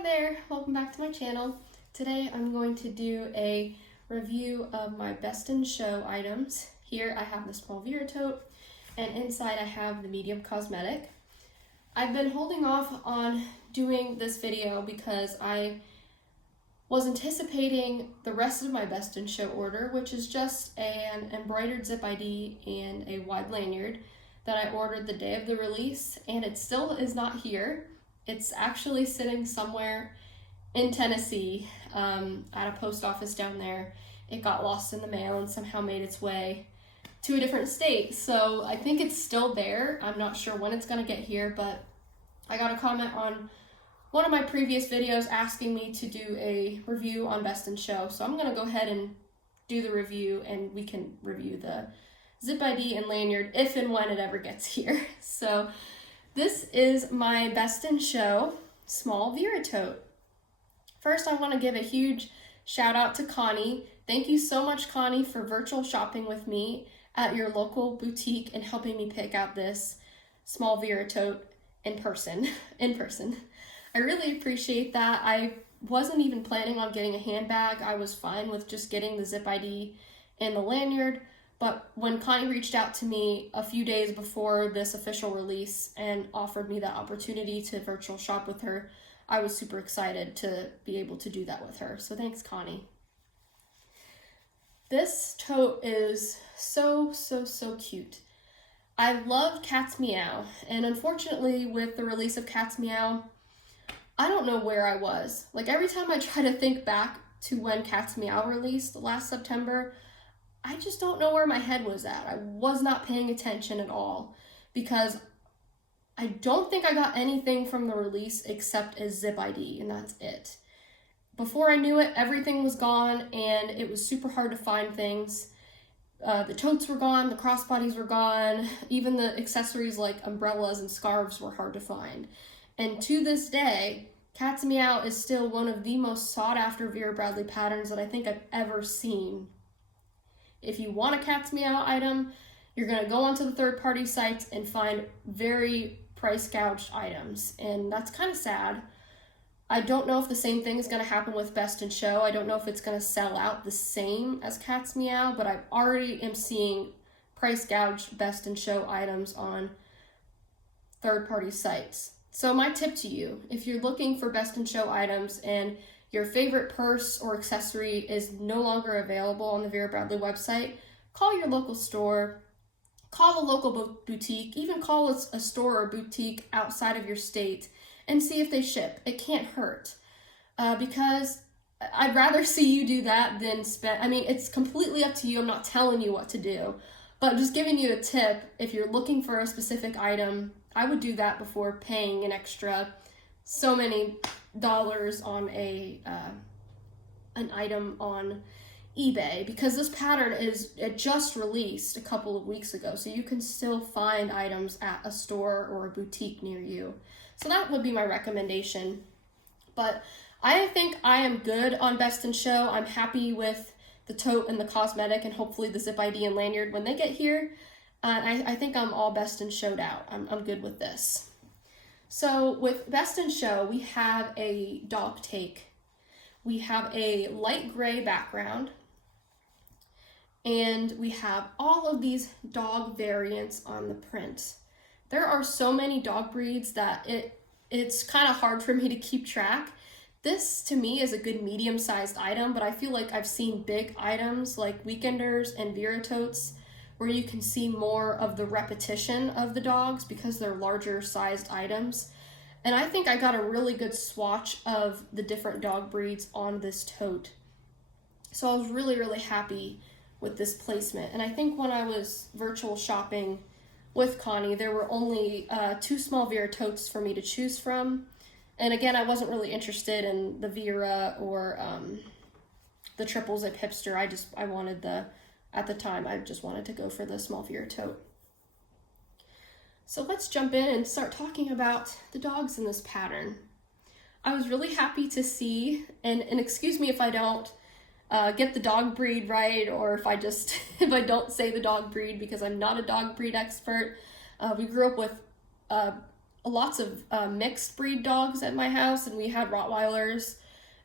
Hi there, welcome back to my channel. Today I'm going to do a review of my best in show items. Here I have the small Vera tote and inside I have the medium cosmetic. I've been holding off on doing this video because I was anticipating the rest of my best in show order, which is just an embroidered zip ID and a wide lanyard that I ordered the day of the release, and it still is not here. It's actually sitting somewhere in Tennessee at a post office down there. It got lost in the mail and somehow made its way to a different state. So I think it's still there. I'm not sure when it's gonna get here, but I got a comment on one of my previous videos asking me to do a review on best in show. So I'm gonna go ahead and do the review and we can review the zip ID and lanyard if and when it ever gets here. So this is my best in show small Vera tote. First, I want to give a huge shout out to Connie. Thank you so much, Connie, for virtual shopping with me at your local boutique and helping me pick out this small Vera tote in person. I really appreciate that. I wasn't even planning on getting a handbag. I was fine with just getting the zip ID and the lanyard. But when Connie reached out to me a few days before this official release and offered me that opportunity to virtual shop with her, I was super excited to be able to do that with her. So thanks, Connie. This tote is so cute. I love Cat's Meow, and unfortunately with the release of Cat's Meow, I don't know where I was. Like every time I try to think back to when Cat's Meow released last September, I just don't know where my head was at. I was not paying attention at all because I don't think I got anything from the release except a zip ID, and that's it. Before I knew it, everything was gone and it was super hard to find things. The totes were gone, the crossbodies were gone, even the accessories like umbrellas and scarves were hard to find. And to this day, Cat's Meow is still one of the most sought after Vera Bradley patterns that I think I've ever seen. If you want a Cat's Meow item, you're going to go onto the third-party sites and find very price-gouged items, and that's kind of sad. I don't know if the same thing is going to happen with Best in Show. I don't know if it's going to sell out the same as Cat's Meow, but I already am seeing price-gouged Best in Show items on third-party sites. So my tip to you, if you're looking for Best in Show items and your favorite purse or accessory is no longer available on the Vera Bradley website, call your local store, call a local boutique, even call a store or boutique outside of your state and see if they ship. It can't hurt because I'd rather see you do that than spend. I mean, it's completely up to you. I'm not telling you what to do, but I'm just giving you a tip. If you're looking for a specific item, I would do that before paying an extra so many dollars on an item on eBay, because this pattern it just released a couple of weeks ago, so you can still find items at a store or a boutique near you. So that would be my recommendation. But I think I am good on Best in Show. I'm happy with the tote and the cosmetic and hopefully the zip ID and lanyard when they get here. I think I'm all Best in Showed out. I'm good with this. So with Best in Show, we have a dog take. We have a light gray background, and we have all of these dog variants on the print. There are so many dog breeds that it's kind of hard for me to keep track. This to me is a good medium-sized item, but I feel like I've seen big items like Weekenders and Vera totes where you can see more of the repetition of the dogs because they're larger sized items. And I think I got a really good swatch of the different dog breeds on this tote. So I was really happy with this placement. And I think when I was virtual shopping with Connie, there were only 2 small Vera totes for me to choose from. And again, I wasn't really interested in the Vera or the triple zip hipster. I wanted at the time, I just wanted to go for the small Vera tote. So let's jump in and start talking about the dogs in this pattern. I was really happy to see, and excuse me if I don't get the dog breed right, or if I don't say the dog breed, because I'm not a dog breed expert. We grew up with lots of mixed breed dogs at my house, and we had Rottweilers,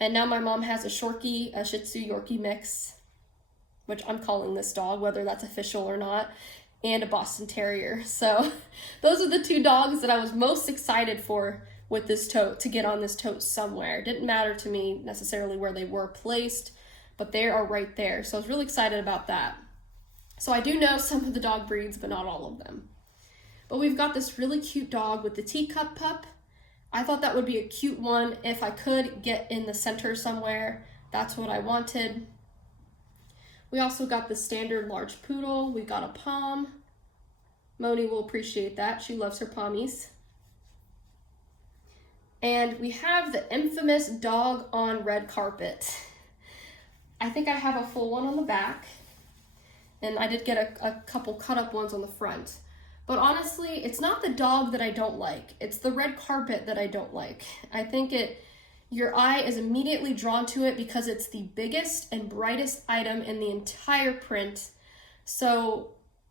and now my mom has a Shorkie, a Shih Tzu Yorkie mix, which I'm calling this dog, whether that's official or not, and a Boston Terrier. So those are the 2 dogs that I was most excited for with this tote, to get on this tote somewhere. It didn't matter to me necessarily where they were placed, but they are right there. So I was really excited about that. So I do know some of the dog breeds, but not all of them. But we've got this really cute dog with the teacup pup. I thought that would be a cute one if I could get in the center somewhere. That's what I wanted. We also got the standard large poodle. We got a pom. Moni will appreciate that. She loves her pommies. And we have the infamous dog on red carpet. I think I have a full one on the back, and I did get a couple cut up ones on the front. But honestly, it's not the dog that I don't like. It's the red carpet that I don't like. I think your eye is immediately drawn to it because it's the biggest and brightest item in the entire print. So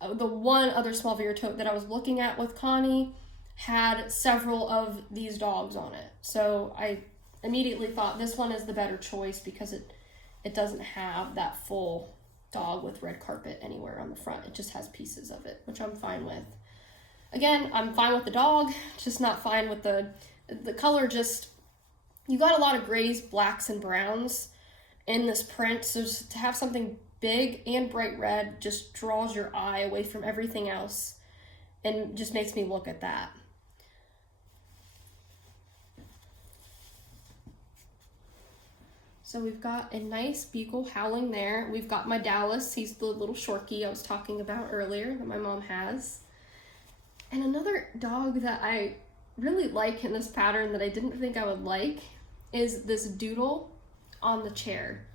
the one other small Vera tote that I was looking at with Connie had several of these dogs on it. So I immediately thought this one is the better choice because it doesn't have that full dog with red carpet anywhere on the front. It just has pieces of it, which I'm fine with. Again, I'm fine with the dog, just not fine with the color. Just, you got a lot of grays, blacks, and browns in this print, so just to have something big and bright red just draws your eye away from everything else and just makes me look at that. So we've got a nice beagle howling there. We've got my Dallas. He's the little Shorkie I was talking about earlier that my mom has. And another dog that I really like in this pattern that I didn't think I would like is this Doodle on the chair.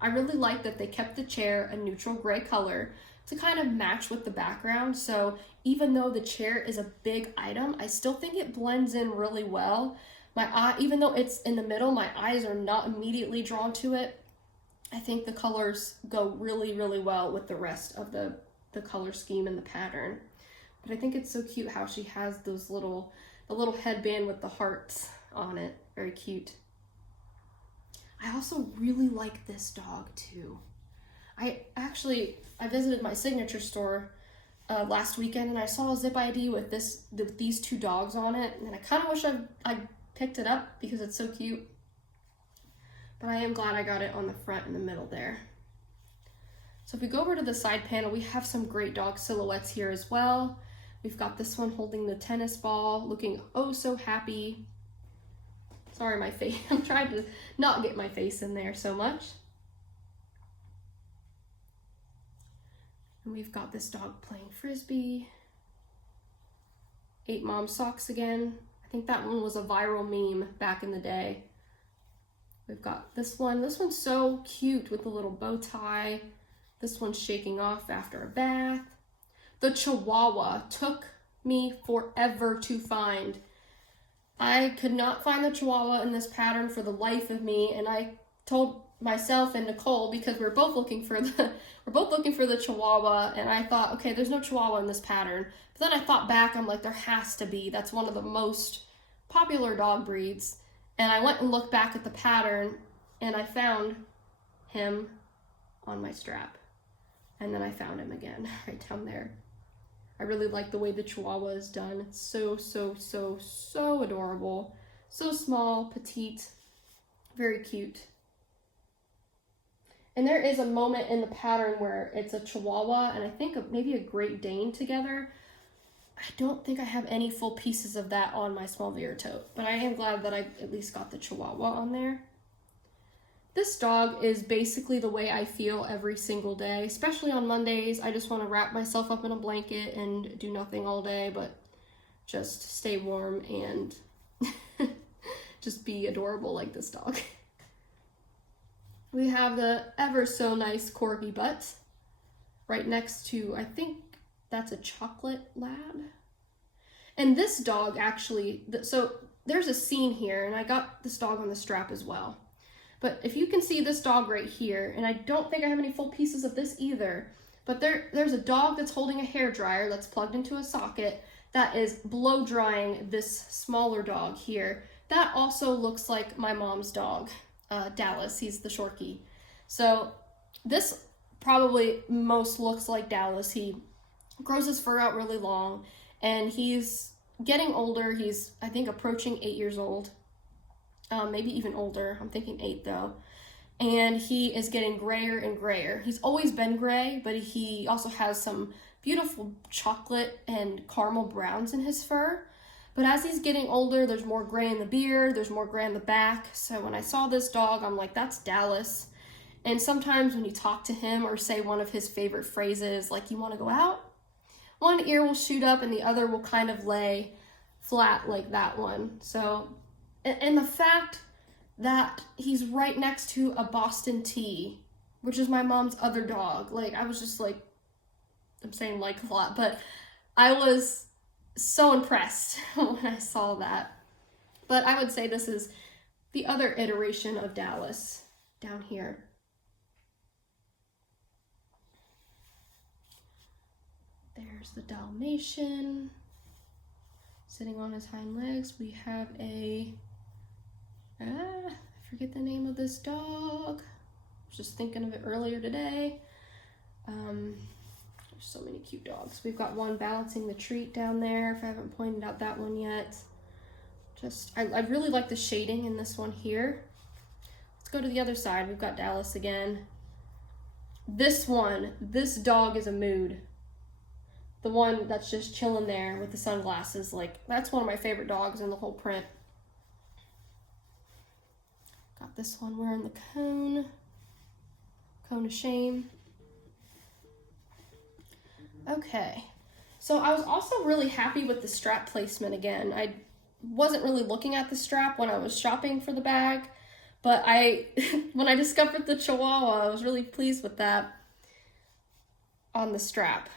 I really like that they kept the chair a neutral gray color to kind of match with the background. So even though the chair is a big item, I still think it blends in really well. My eye, even though it's in the middle, my eyes are not immediately drawn to it. I think the colors go really, really well with the rest of the color scheme and the pattern. But I think it's so cute how she has the little headband with the hearts on it. Very cute. I also really like this dog too. I visited my signature store last weekend, and I saw a zip ID with these 2 dogs on it, and I kind of wish I picked it up because it's so cute. But I am glad I got it on the front and the middle there. So if we go over to the side panel, we have some great dog silhouettes here as well. We've got this one holding the tennis ball, looking oh so happy. Sorry, my face. I'm trying to not get my face in there so much. And we've got this dog playing frisbee. 8 mom socks again. I think that one was a viral meme back in the day. We've got this one. This one's so cute with the little bow tie. This one's shaking off after a bath. The Chihuahua took me forever to find. I could not find the Chihuahua in this pattern for the life of me, and I told myself and Nicole, because we're both looking for the Chihuahua, and I thought, okay, there's no Chihuahua in this pattern. But then I thought back, I'm like, there has to be. That's one of the most popular dog breeds. And I went and looked back at the pattern, and I found him on my strap. And then I found him again right down there. I really like the way the Chihuahua is done. It's so, so, so, so adorable. So small, petite, very cute. And there is a moment in the pattern where it's a Chihuahua and I think maybe a Great Dane together. I don't think I have any full pieces of that on my small Vera tote, but I am glad that I at least got the Chihuahua on there. This dog is basically the way I feel every single day, especially on Mondays. I just want to wrap myself up in a blanket and do nothing all day, but just stay warm and just be adorable like this dog. We have the ever so nice corgi butt right next to, I think that's a chocolate lab. And this dog actually, so there's a scene here, and I got this dog on the strap as well. But if you can see this dog right here, and I don't think I have any full pieces of this either, but there's a dog that's holding a hairdryer that's plugged into a socket that is blow drying this smaller dog here. That also looks like my mom's dog, Dallas. He's the Shorkie. So this probably most looks like Dallas. He grows his fur out really long, and he's getting older. He's, I think, approaching 8 years old, maybe even older. I'm thinking 8 though. And he is getting grayer and grayer. He's always been gray, but he also has some beautiful chocolate and caramel browns in his fur. But as he's getting older, there's more gray in the beard, there's more gray in the back. So when I saw this dog, I'm like, that's Dallas. And sometimes when you talk to him or say one of his favorite phrases, like, you want to go out? One ear will shoot up and the other will kind of lay flat like that one. So, and the fact that he's right next to a Boston Tea, which is my mom's other dog. Like, I was just like, I'm saying like a lot, but I was so impressed when I saw that. But I would say this is the other iteration of Dallas down here. There's the Dalmatian sitting on his hind legs. We have I forget the name of this dog. I was just thinking of it earlier today. There's so many cute dogs. We've got one balancing the treat down there, if I haven't pointed out that one yet. I really like the shading in this one here. Let's go to the other side. We've got Dallas again. This dog is a mood. The one that's just chilling there with the sunglasses, like, that's one of my favorite dogs in the whole print. Got this one wearing the cone of shame. Okay, so I was also really happy with the strap placement again. I wasn't really looking at the strap when I was shopping for the bag, but when I discovered the Chihuahua, I was really pleased with that on the strap.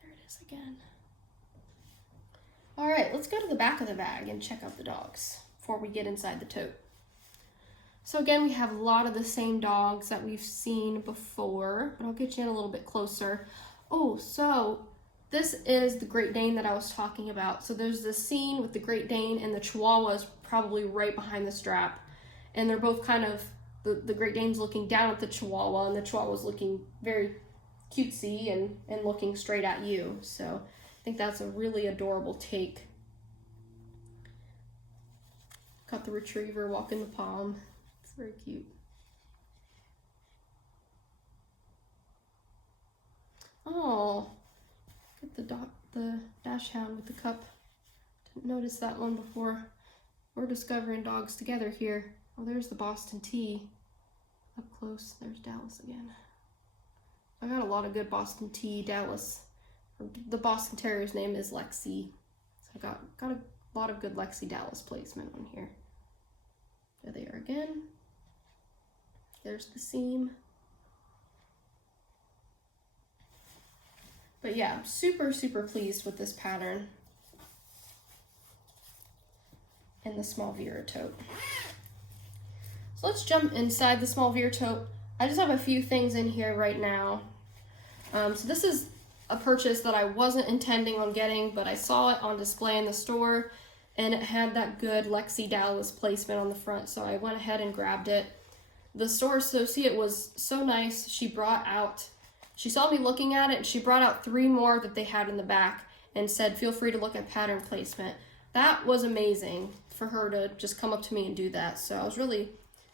There it is again. All right, let's go to the back of the bag and check out the dogs before we get inside the tote. So again, we have a lot of the same dogs that we've seen before, but I'll get you in a little bit closer. Oh, so this is the Great Dane that I was talking about. So there's this scene with the Great Dane and the Chihuahua is probably right behind the strap. And they're both kind of, the Great Dane's looking down at the Chihuahua and the Chihuahua's looking very cutesy and looking straight at you. So I think that's a really adorable take. Got the retriever walking the palm. It's very cute. Oh, get the dash hound with the cup. Didn't notice that one before. We're discovering dogs together here. Oh, there's the Boston Tea up close. There's Dallas again. I got a lot of good Boston Tea Dallas. The Boston Terrier's name is Lexi. So I got a lot of good Lexi Dallas placement on here. There they are again. There's the seam. But yeah, I'm super, super pleased with this pattern in the small Vera tote. So let's jump inside the small Vera tote. I just have a few things in here right now. So this is a purchase that I wasn't intending on getting, but I saw it on display in the store and it had that good Lexi Dallas placement on the front, so I went ahead and grabbed it. The store associate was so nice. She saw me looking at it and she brought out 3 more that they had in the back and said, feel free to look at pattern placement. That was amazing for her to just come up to me and do that. So I was really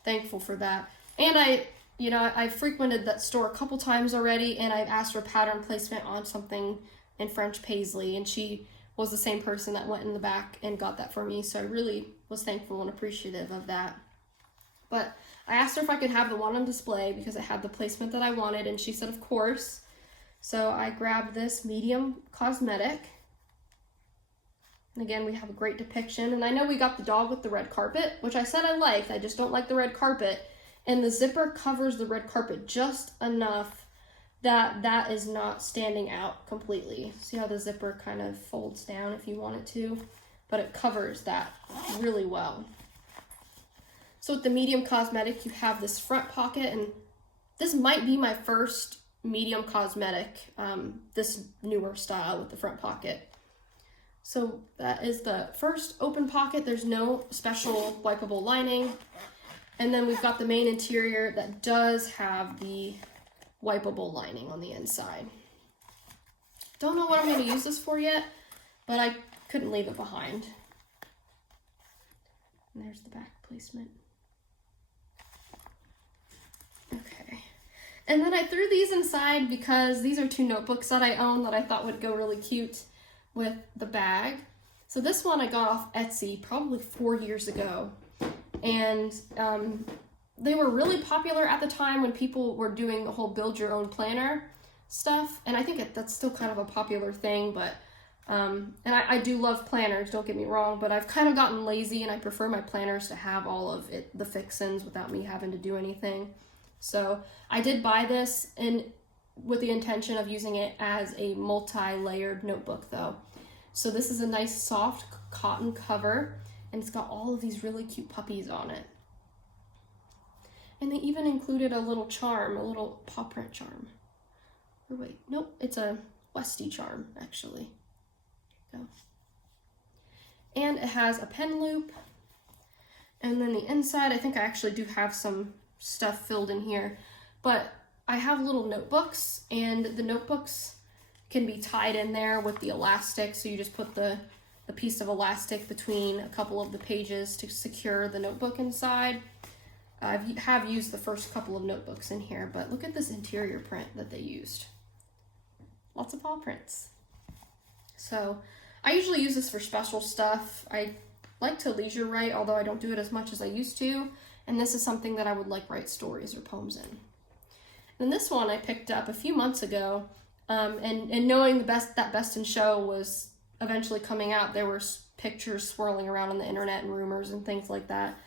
thankful for that. And I frequented that store a couple times already and I've asked for pattern placement on something in French paisley and she was the same person that went in the back and got that for me. So I really was thankful and appreciative of that. But I asked her if I could have the one on display because it had the placement that I wanted and she said of course. So I grabbed this medium cosmetic. And again, we have a great depiction. And I know we got the dog with the red carpet, which I said I liked. I just don't like the red carpet. And the zipper covers the red carpet just enough that is not standing out completely. See how the zipper kind of folds down if you want it to, but it covers that really well. So with the medium cosmetic, you have this front pocket, and this might be my first medium cosmetic, this newer style with the front pocket. So that is the first open pocket. There's no special wipeable lining. And then we've got the main interior that does have the wipeable lining on the inside. Don't know what I'm going to use this for yet, but I couldn't leave it behind. And there's the back placement. Okay. And then I threw these inside because these are two notebooks that I own that I thought would go really cute with the bag. So this one I got off Etsy probably 4 years ago. And they were really popular at the time when people were doing the whole build your own planner stuff. And I think that's still kind of a popular thing, but and I do love planners, don't get me wrong, but I've kind of gotten lazy and I prefer my planners to have all of the fixins without me having to do anything. So I did buy this with the intention of using it as a multi-layered notebook though. So this is a nice soft cotton cover and it's got all of these really cute puppies on it. And they even included a little charm, a little paw print charm. Or wait, nope, it's a Westie charm actually. Go. And it has a pen loop. And then the inside, I think I actually do have some stuff filled in here, but I have little notebooks and the notebooks can be tied in there with the elastic. So you just put the piece of elastic between a couple of the pages to secure the notebook inside. I have used the first couple of notebooks in here, but look at this interior print that they used. Lots of paw prints. So I usually use this for special stuff. I like to leisure write, although I don't do it as much as I used to. And this is something that I would like write stories or poems in. And this one I picked up a few months ago. And knowing that Best in Show was eventually coming out, there were pictures swirling around on the internet and rumors and things like that.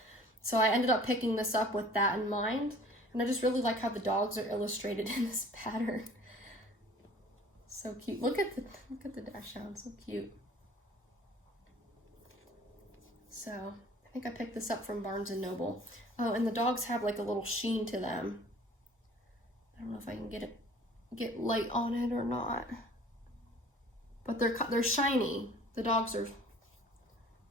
So I ended up picking this up with that in mind. And I just really like how the dogs are illustrated in this pattern. So cute. Look at the dash down, so cute. So I think I picked this up from Barnes & Noble. Oh, and the dogs have like a little sheen to them. I don't know if I can get light on it or not. But they're shiny. The dogs are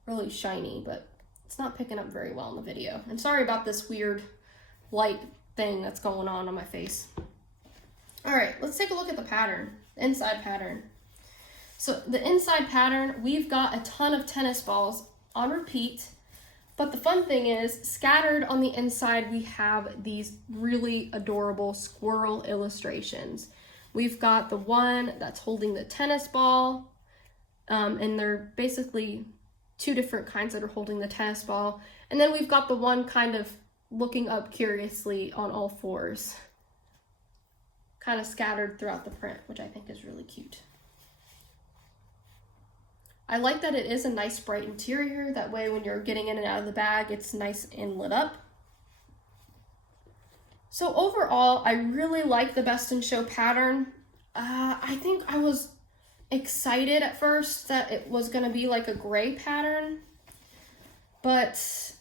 really shiny, but it's not picking up very well in the video. And sorry about this weird light thing that's going on my face. All right, let's take a look at the pattern, the inside pattern. So the inside pattern, we've got a ton of tennis balls on repeat, but the fun thing is scattered on the inside, we have these really adorable squirrel illustrations. We've got the one that's holding the tennis ball, and they're basically two different kinds that are holding the tennis ball. And then we've got the one kind of looking up curiously on all fours, kind of scattered throughout the print, which I think is really cute. I like that it is a nice bright interior. That way when you're getting in and out of the bag, it's nice and lit up. So overall, I really like the Best in Show pattern. I think I was excited at first that it was going to be like a gray pattern, but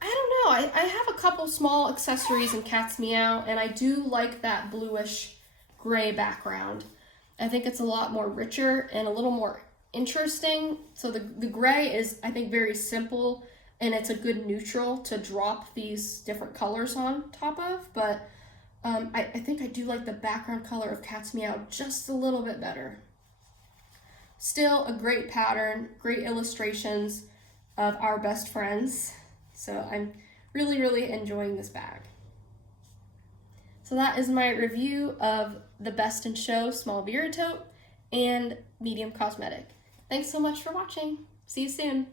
I don't know. I have a couple small accessories in Cat's Meow, and I do like that bluish gray background. I think it's a lot more richer and a little more interesting. So the gray is, I think, very simple, and it's a good neutral to drop these different colors on top of, but I think I do like the background color of Cat's Meow just a little bit better. Still a great pattern, great illustrations of our best friends. So I'm really, really enjoying this bag. So that is my review of the Best in Show Small Vera Tote and Medium Cosmetic. Thanks so much for watching. See you soon.